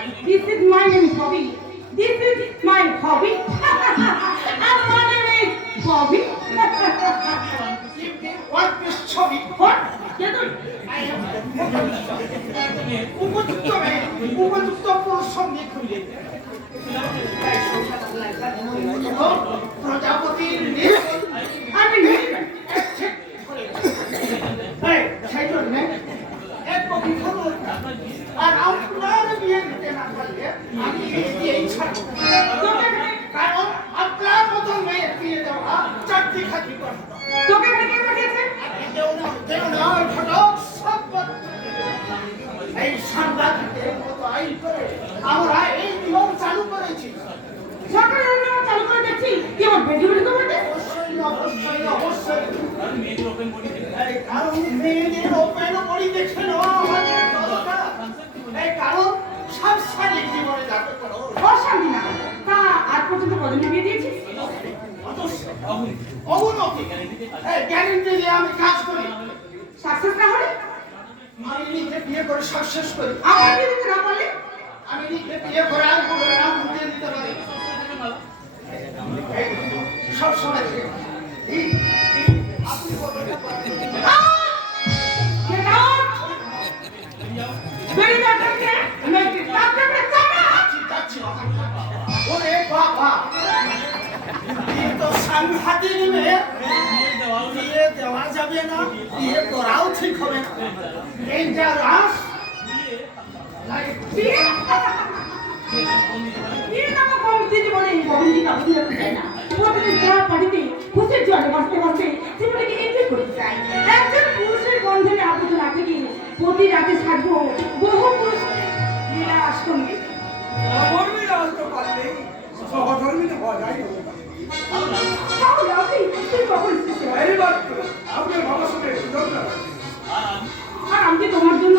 This is my name is Bobby. This is my hobby. And my name is Bobby. What is ছবি? What? Get it? উপযুক্ত পুরুষ সঙ্গে খুঁজে প্রজাপতির আমি নেই সেই জন্য এক কপি খবর আর আপনার বিয়ে দিতে না পারলে আমি এই ছাড়ব কারণ আপনার মতো মেয়ে বিয়ে দেওয়া চাকরি খাতি করব তোকে কে পাঠিয়েছে? দেও না ফটক সব এই সাংবাদিকদের মতো আইন করে আমরা এই নিয়ম চালু করেছি সরকারের নিয়ম চালু করে দেখছি কি আমার বেটি বেটি করবে? অবশ্যই কারণ মেয়েদের ওপেন করি দেখে নেওয়া আমাদের দরকার এই কারণ সাংসারিক জীবনে যাতে করো অশান্তি না তা আজ পর্যন্ত কজন বিয়ে দিয়েছিস? অবনতি গ্যারেন্টি দিয়ে আমি কাজ করি সাকসেস না হলে আমি নিজে বিয়ে করে সাকসেস করি আমার বিয়ে দিতে না পারলে আমি নিজে বিয়ে করে আর কোনো নাম মুখে দিতে পারি সব সময় আপনি বলবেন ওরে বাবা তো সাংঘাতিক মেয়ে বিয়ে দেওয়া যাবে না বিয়ে করাও ঠিক হবে না এই যা রাস খুশির জলে বসতে বসতে জীবনটাকে এনজয় করতে চাই একজন পুরুষের বন্ধনে আবদ্ধ না থেকে প্রতি রাতে থাকবো বহু পুরুষ লীলার সঙ্গে সহধর্মীরা আসতে পারলে সহধর্মীরা হওয়া যায় তাহলে তুই কখন এসেছিস? এইবার আপনার বাবার সঙ্গে দরকার আর আমি তোমার জন্য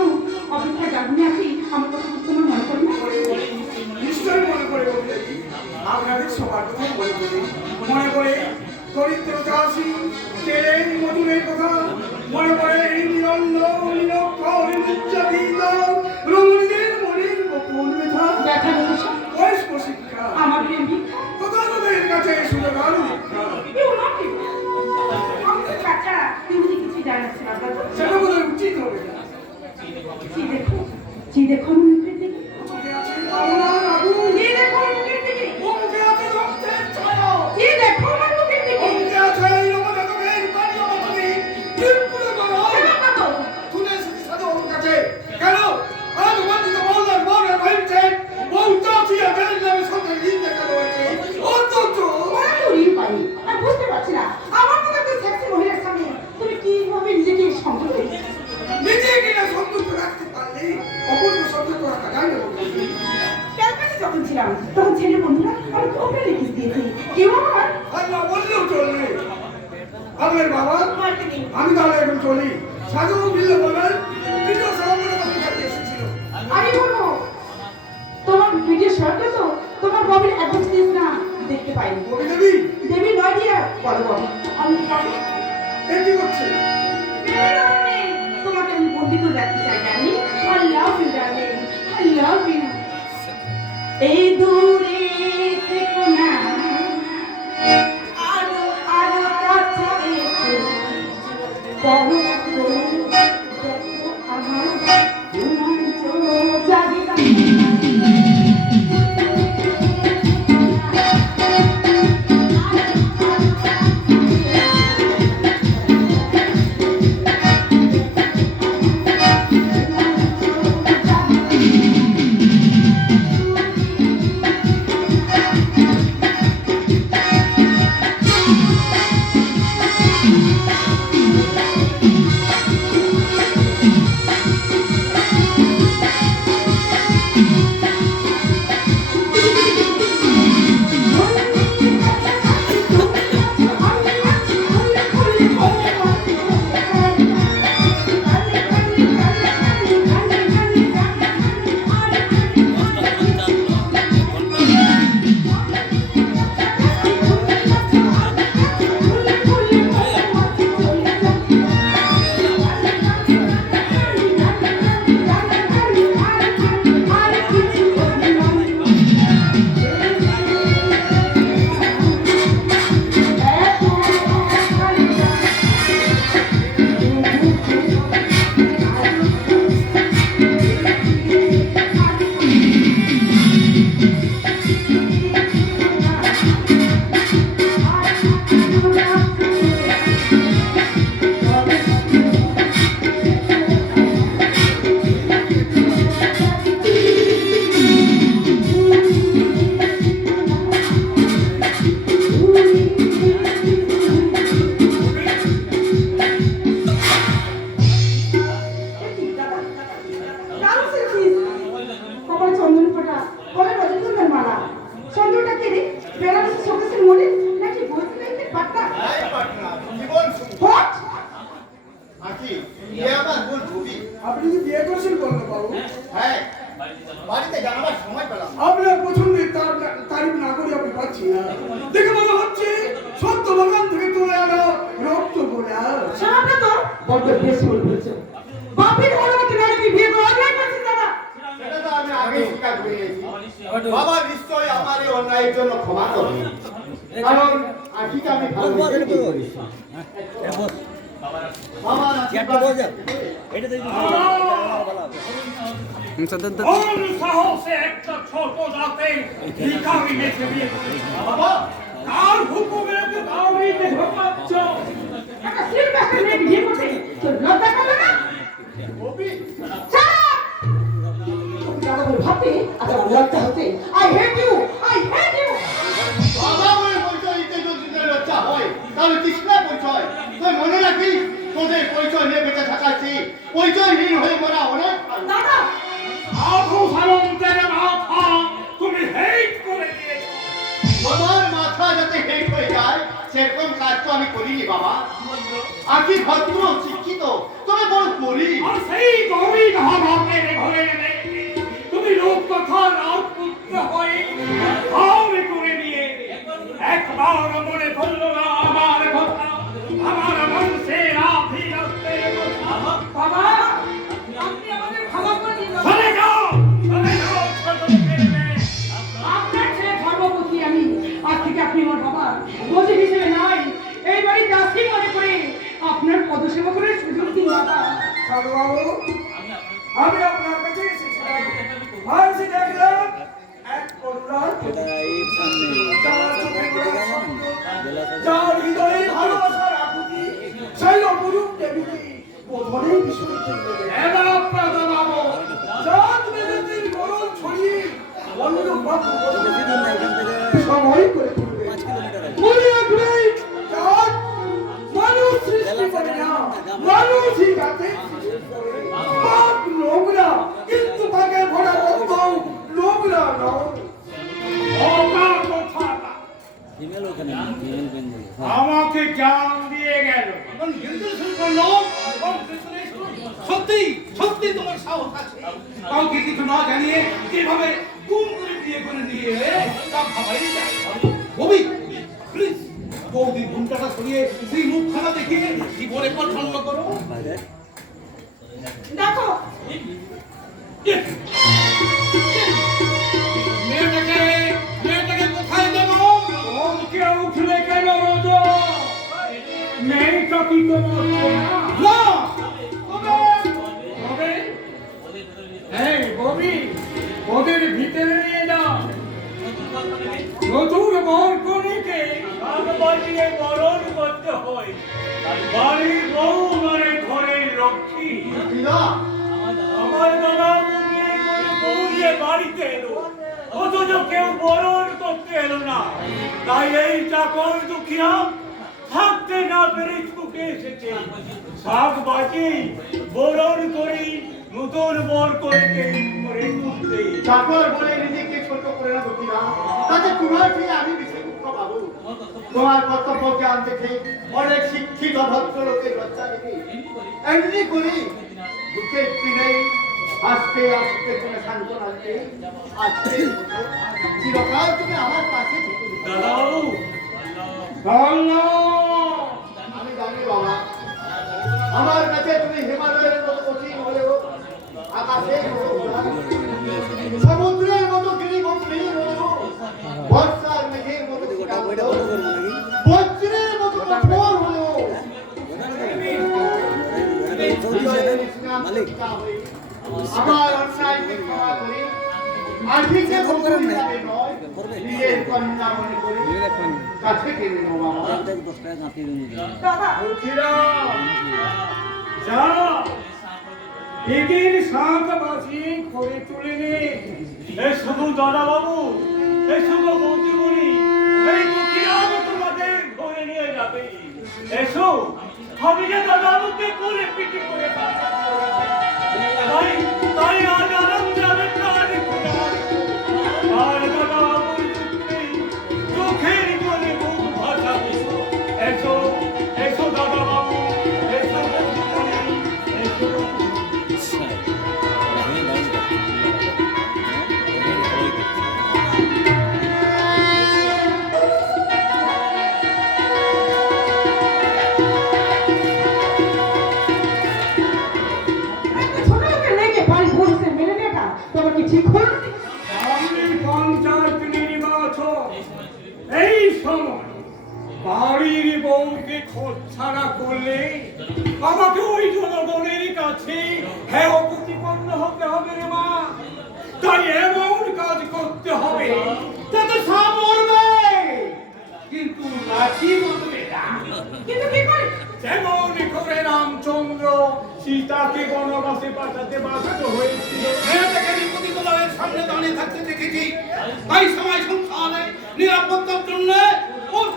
অপেক্ষায় জাগিয়ে আছি আমার কথা তোমার মনে করি না? নিশ্চয়ই মনে করে বলতে আপনাদের সবার কথা মনে করে দরিদ্র চাষি ছেলের মধুরের কথা মনে করে এই নিরন্ন নিরক্ষর নির্যাতিত রমণীদের মনের গোপন ব্যথা ব্যথা দেখেছ বয়স্ক শিক্ষা আমার প্রেম ভিক্ষা প্রধানদের কাছে সুযোগ আরো কেউ না কেউ আমি তো কাকা তুমি কিছু জানাচ্ছি না সেটা বোধহয় উচিত হবে না জি দেখো মুখের দিকে আছে আমার আগুন জি দেখো মুখের দিকে মুখে আছে রক্তের ছায়া জি দেখো আমার মুখের দিকে মুখে আছে এই রমণীদের পানি অবতী তীব্র গরম তো তুলে এসেছি সাধারণ কাছে কেন আজ বঞ্চিত বললেন বলের ভাইছে বহু চাষি আছেন নামে সরকার ঋণ দেখানো হয়েছে অন্তত ওরা তো ঋণ পাইনি আর বুঝতে পারছি না আমার মতো একটা সেক্সি মহিলার সামনে তুমি কিভাবে নিজেকে সংযত করবে নিজে কিনা সন্তুষ্ট রাখতে পারলে অপূর্ব সন্তুষ্ট রাখা যায় না ক্যালকাটা যখন ছিলাম তখন ছেলে বন্ধুরা আমাকে ওপরে লিখে দিয়েছে কেউ আমার আল্লাহ বললেও চলবে আমার বাবা মার্কেটিং আমি তাহলে এখন চলি সাধারণ বিল্লে বলেন তৃতীয় সভাপতি কাছে এসেছিল আমি বলবো তোমার ভিডিও শর্টে তো তোমার ববির অ্যাডভান্স না দেখতে পাইনি বলে দেবি দেবী নয় দিয়া বলো ববি আমি পাবো এ কি করছে তোমাকে আমি বন্দি করে রাখতে চাই জানি I love you darling I love you এই দূরে থেকো না আরো আরো কাছে এসো বড় দেখো আমার রোমাঞ্চ জাগিয়ে দারুণ শিখছিস। কপালে চন্দন ফোঁটা, গলায় রজনীগন্ধার মালা। চন্দনটা কে রে? বেনারসি শোকেসের মনে নাকি বলতে পাটনা? এই পাটনা, জীবন সুন্দর। হোয়াট? আকি, এ আমার ভুল ছবি। আপনি কি বিয়ে করেছেন বললো বাবু? হ্যাঁ, বাড়িতে জানাবার সময় পেলাম না। আপনার পছন্দের তারিফ না করে আপনি পাচ্ছি না। দেখে মনে হচ্ছে সত্য বাগান থেকে তুলে আনা রক্ত বলে শোনাটা তো বড্ড বেশ বলেছো। বাপের অনুমতি না কি বিয়ে করে অন্যায় করছিস দাদা? সেটা তো আমি আগেই স্বীকার করে নিয়েছি। বাবা নিশ্চয়ই আমার এই অন্যায়ের জন্য ক্ষমা করবে। কারণ আখিকে আমি ভালোবেসে বিয়ে করেছি। বাবার আশীর্বাদ কোন সাহসে একটা ছোট জাতে ভিখারি বেছে বিয়ে করেছে? বাবা, কার হুকুমে বাউরিতে ঢোকাচ্ছ? একটা স্ত্রীর কাছে মেয়ে বিয়ে করতে তোর লজ্জা করে না? কবি, চাপ! দাদা বলে ভাবতে আচ্ছা লজ্জা হচ্ছে। I hate you, I hate you. বাবা বলে পরিচয় দিতে যদি তোর লজ্জা হয়, তাহলে কৃষ্ণা পরিচয়। তুই মনে রাখিস, তোদের পরিচয় নিয়ে বেঁচে থাকাচ্ছি, পরিচয়হীন হয়ে মরা অনেক ভালো। দাদা আবু সালামদের মাথা তুমি হেট করে দিয়েছ। আমার মাথা যাতে হেট হয়ে যায় সেরকম কাজ তো আমি করিনি বাবা। আকি ভদ্র শিক্ষিত, তবে বড় করি। আর সেই গৌরী ধামাকে ঘরে এনে তুমি রূপকথা রাজপুত্র হয়ে হাওড়ে করে নিয়ে একবার মনে করলো না আমার কথা, আমার বংশের আভিরস্তের কথা। বাবা আপনি আমাদের ক্ষমা করে দিন। চলে যাও, চলে যাও, ছোট ছেলে মেয়ে। আপনার ছেলে ধর্মপতি আমি। আজ থেকে আপনি আমার বাবা বধূ হিসেবে নাই, এই বাড়ির দাসী মনে করে আপনার পদসেবা করে সুযোগ দিন বাবা। সাধু বাবু, আমি আপনার কাছে এসেছিলাম। আর এসে দেখলাম এক করুণার যার হৃদয়ে ভালোবাসার আকুতি, সেই অপরূপ দেবীকে বোধনের বিষয় এবার আপনাদের বাবু চাঁদ মেঘেদের গরল ছড়িয়ে অন্য বাবু সময় করে তুলবে। মনে রাখবে, চাঁদ মানুষ সৃষ্টি করে না, মানুষই তাকে সৃষ্টি করে। পাপ নোংরা, কিন্তু তাকে ভরা রক্ত নোংরা নয়। ওটা কোথাটা আমাকে জ্ঞান দিয়ে গেল। সত্যি সত্যি তোমার সাহস আছে কাউকে কিছু না জানিয়ে কিভাবে গুম করে বিয়ে করে নিয়ে এলে তা ভাবাই যায়। ববি প্লিজ বৌদির ঘুমটাটা সরিয়ে সেই মুখখানা দেখিয়ে জীবনে পছন্দ করো। দেখো মেয়েটাকে মেয়েটাকে কোথায় দেবো? ওকে উঠলে কেন রোজ? মেয়েটা কি তোমার না তবে এই ববি ওদের ভিতরে নিয়ে যাও। নতুন বর কনেকে কান বাজিয়ে বরণ করতে হয়। বাড়ির বউ মানে ঘরের লক্ষ্মী। দিদা, আমার দাদা বিয়ে করে বউ নিয়ে বাড়িতে এলো, অথচ কেউ বরণ করতে এলো না। তাই এই চাকর দুঃখিয়া থাকতে না পেরে ছুটে এসেছে। শাক বাজি বরণ করি নতুন বর করে তুলতে। চাকর বলে নিজেকে ছোট করে না দুঃখীরা, তাতে তোমার চেয়ে আমি বেশি দুঃখ পাবো। তোমার কর্তব্য জ্ঞান দেখে অনেক শিক্ষিত ভদ্রলোকের লজ্জা দেখে এমনি করি দুঃখের দিনে আজকে আজকে তুমি সান্ত্বনা দিতে আজকে চিরকাল তুমি আমার পাশে থেকে দিতে। দাদাবাবু আমি জানি বাবা, আমার কাছে তুমি হিমালয়ের মতো কঠিন হলেও আকাশের মতো গোলাপ, সমুদ্রের মতো গিরিগম্ভীর হলেও বর্ষার মেঘের মতো শান্ত, বজ্রের মতো কঠোর হলেও হৃদয়ের স্নান করিতা হয়ে আমার অন্যায়কে ক্ষমা করে আঠিকে বন্ধু হিসাবে নয় নিজের কন্যা মনে করে কাছে টেনে নেবো বাবা। দাদা দুঃখিরা যা এদের শাক বাজি করে তুলে নে। এই শুধু দাদাবাবু, এই শুধু বৌদিমণি, এই দুঃখিরা তোমাদের ঘরে নিয়ে যাবে। এসো, আমি যে দাদাবাবুকে কোলে পিটি করে তাই তাই লিখুন। সামনে পঞ্চায়েত নির্বাচন, এই সময় বাড়ির বউকে খোঁজছাড়া করলে আমাকে ওই জনগণের কাছে হেয় প্রতিপন্ন হতে হবে রে মা। তাই এমন কাজ করতে হবে যাতে সব মরবে কিন্তু লাঠি মরবে না। কিন্তু কি করে? যেমন করে রামচন্দ্র সীতাকে বনবাসে পাঠাতে বাধ্য হয়েছিল। মেয়েটাকে বিপরীত দলের সামনে দাঁড়িয়ে থাকতে দেখেছি, তাই সময় সংসারে নিরাপত্তার জন্য ওর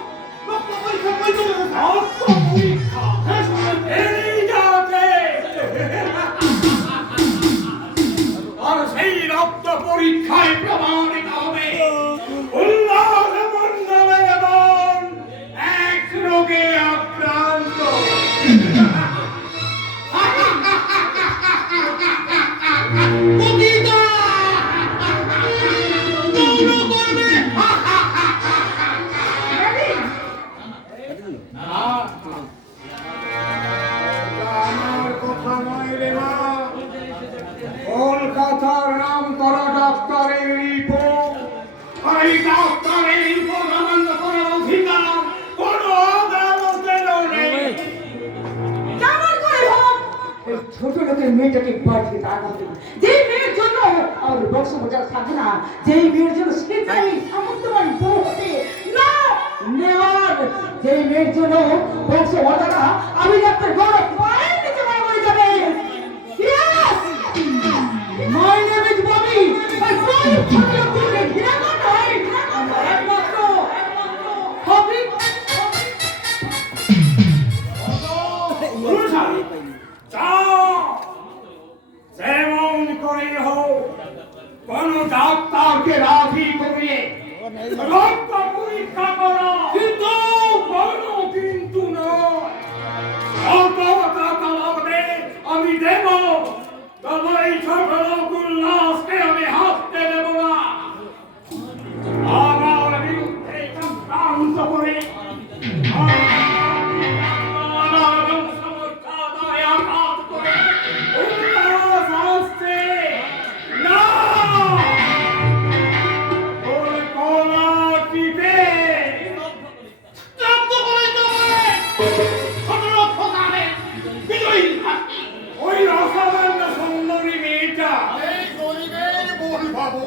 রক্ত পরীক্ষা করতে হবে। রক্ত পরীক্ষা এই যাতে আর সেই রক্ত পরীক্ষায় প্রমাণিত হবে উল্লাস মন্ডলের মন এক রোগে আক্রান্ত। পতিতা গৌর করবে। আমার কথা নয় রে মা, কলকাতার নাম করা ডাক্তারের রিপোর্ট। এই ডাক্তারের রিপোর্ট অমান্য করার অধিকার কোনো আদালতেরও নেই। কেমন করে হোক এই ছোট লোকের মেয়েটাকে বাড়িতে তাড়াতে, যেই মেয়ের জন্য আমার বংশ বোঝার থাকে না, যেই মেয়ের জন্য সে চাই সামর্থ্যবান বউ হতে না নেওয়ার, যেই মেয়ের জন্য বংশ বোঝাটা আমি ডাক্তার গৌরব পায়ের নিচে মারা করে যাবে। Yes! My name is Bobby. My father took your children. Dragon হয়, dragon হয়, একমাত্র Bobby. যেমন করে হোক কোন ডাক্তারকে রাজি করিয়ে রক্ত পরীক্ষা করা, কিন্তু কোনো কিন্তু নয়। কত টাকা লাগবে আমি দেব, তবে এই ছোট লোক উল্লাসকে আমি হাসতে দেব না। আমার বিরুদ্ধে চক্রান্ত করে ওই রসায়ন সুন্দরী মেয়েটা এই গরিবের বোন বাবু,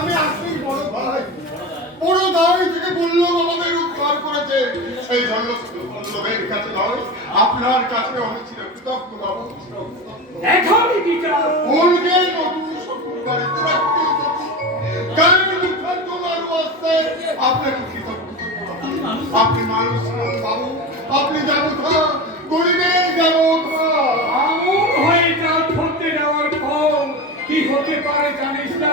আমি আসি বড় ভাই, বড় দাঁড়ি থেকে বললো আমাদের উদ্ধার করেছে, সেই জন্য শুধু বল্লভের কাছে নয় আপনার কাছে আমি চিরকৃতজ্ঞ বাবু। এখনই বিচার ভুলকে নতুন শ্বশুর বাড়িতে রাখতে কারণ উদ্ধার তোমার আসছে আপনাকে কৃতজ্ঞ বাবু। আপনি মানুষ নন বাবু, আপনি দেবতা, গরিবের দেবতা। আমন হয়ে যা ধরতে যাওয়ার ফল কি হতে পারে জানিস না?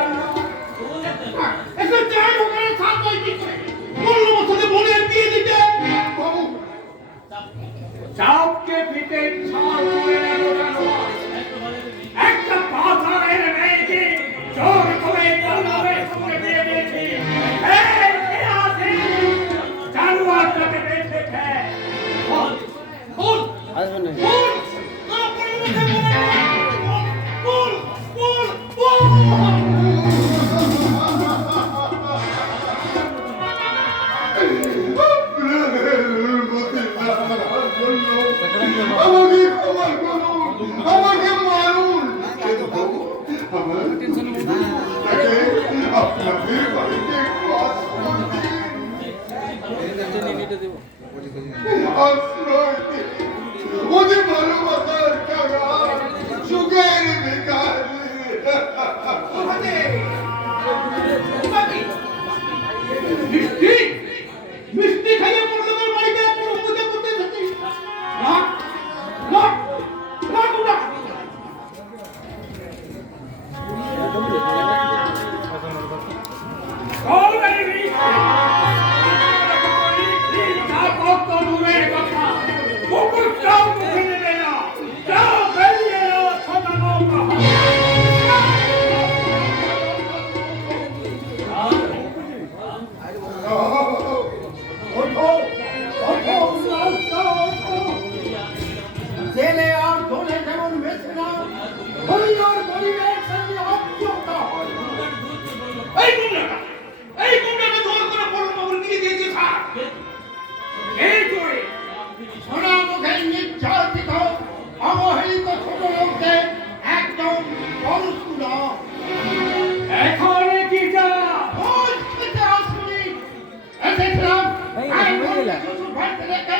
একটা চাই ওখানে থাকবে কি করে? বলল মতনে বোনের বিয়ে দিতে। বাবু চাপকে পিঠে ছাড় করে নেব জানোয়ার। একটা পাথরের মেয়েকে জোর করে পল্লবের সঙ্গে বিয়ে দিয়েছি। এই কে আছে? জানোয়ারটাকে বেঁচে খেয়ে বল বল বল না বল মুখে বল বল বল আমাকে ক্ষমা করুন, আমাকে মারুন, আপনাদের বাড়িতে একটু আশ্রয় দিন। ওদের ভালোবাসার টাকা সুখের বেকার। মিষ্টি মিষ্টি খাইয়ে পড়লবের বাড়িতে প্রমোদে করতে থাকি। রাখ রাখ রাখ ওটা। পরশুরা এখন কি যা ওই খেতে আসুনি এসেছিলাম আই বলে শ্বশুর বাড়িতে রেখে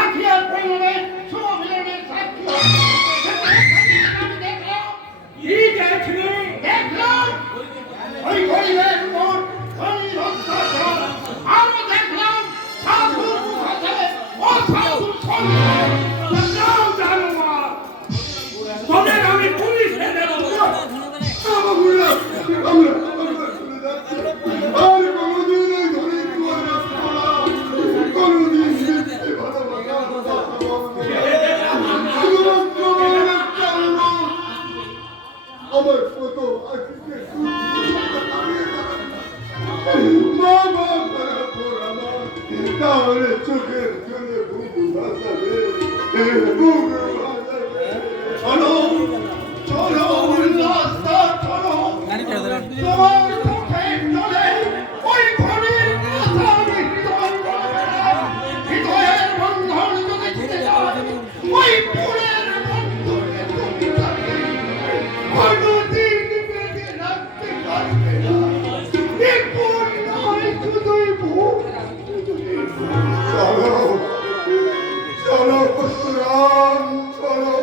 আখিয়ার পরিবারে শুভ মিলনের সাক্ষী আমি দেখলাম কি দেখলি দেখলাম ওই গরিবের উপর ধনী অত্যাচার আরো দেখলাম সাধুর মুখাতে অসাধুর সন্তান নাও জানোয়ার তোদের আমি পুলিশে দেবো আর কোনোদিন এই ধরিত্রী কোনোদিন মিথ্যে ভালোবাসা শুধুমাত্র আমার কত আজকে মা বাবার পর আমার তাহলে চোখের জলে বুকু ভাসাবে বুকু ভাসাবে চলো চলো উল্লাসটা চলো তোমার চোখের জলে ওই ঘরের কথা আমি হৃদয় করবে না। হৃদয়ের বন্ধন যদি ছিঁড়ে যায় ওই পুরের বন্ধনে তুমি তাকে কোনোদিন বেঁধে রাখতে পারবে না। এ পুর নয় শুধুই বুক, শুধুই বুক। চলো চলো পুষ্পরাম চলো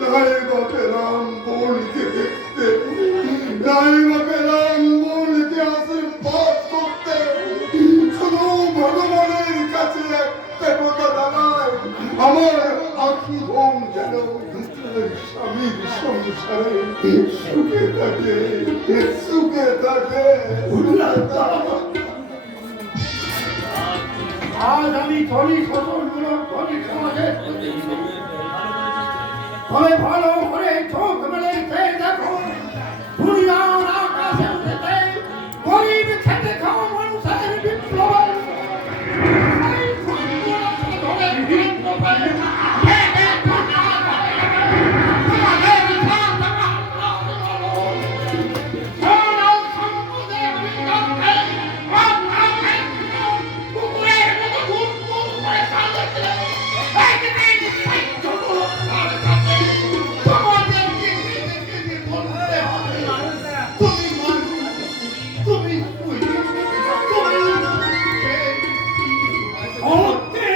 নাই বা পেলাম বোনকে দেখতে নাই বা পেলাম বোনকে আশীর্বাদ করতে শুধু ভগবানের কাছে একটা কথা দাঁড়ায় আমার আখি ঘুম যেন স্বামীর সংসারে সুখে থাকে সুখে থাকে আজ আমি ধনী শ্বশুরগুলোর ধনী সমাজের প্রতিনিধি। তবে ভালো করে চোখ মেলে চেয়ে দেখো দুনিয়ার আকাশে উঠেছে গরিব খেতে খাওয়া মানুষের বিপ্লব। এই সন্ত্রাস ধরে বিপ্লব করে খেতে টাকা তোমাদের সাথে সোনার সম্পদে আমি কাঁদতে কুকুরের মতো ঘুম ঘুম করে কাঁদতে একদিন সত্যগুলো তার কাছে তোমাদেরকে কেঁদে কেঁদে বলতে হবে তুমি মানুষ তুমি সুই তুমি সত্যি